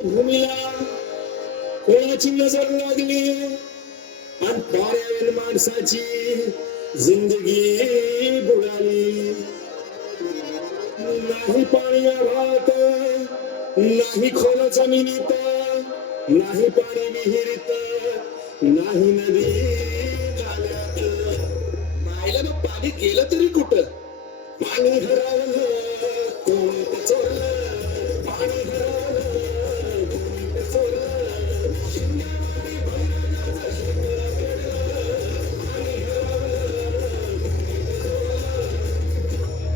भूमीला कोणाची नजर लागली आणि पाण्यावर माणसाची जिंदगी बुडाली. नाही पाणी आभाळात, नाही खोल जमिनीत, नाही पाणी विहिरीत, नाही नदी नाल्यात. मायला मग पाणी गेलं तरी कुठं? पाणी हरवलं कोण चोरलं, पाणी हरवलं कोण चोरलं. शिंगावरी भैरवाचं शिंगलं पडलं, पाणी हरवलं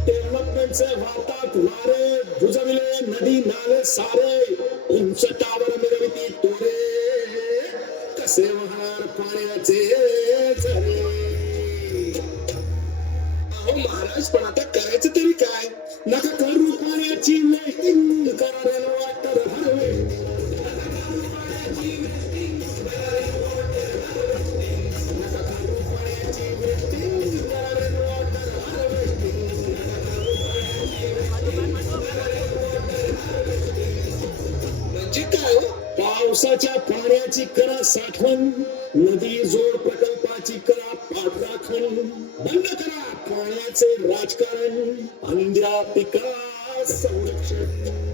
टेमप्यांचे वाहतात वारे, बुजविले नदी नाले सारे. उंच टावर मिरविती तोरे, कसे वाहणार पाण्याचे झरे. अहो महाराज, पण आता करायचं तरी काय? नका करू पाण्याची वेस्टिंग, करा रेन वॉटर हार्वेस्टिंग. म्हणजे काय? पावसाच्या पाण्याची करा साठवण, नदी जोड प्रकल्पाची करा पाठराखण. बंद करा पाण्याचे राजकारण, अंध्या पिका संरक्षण.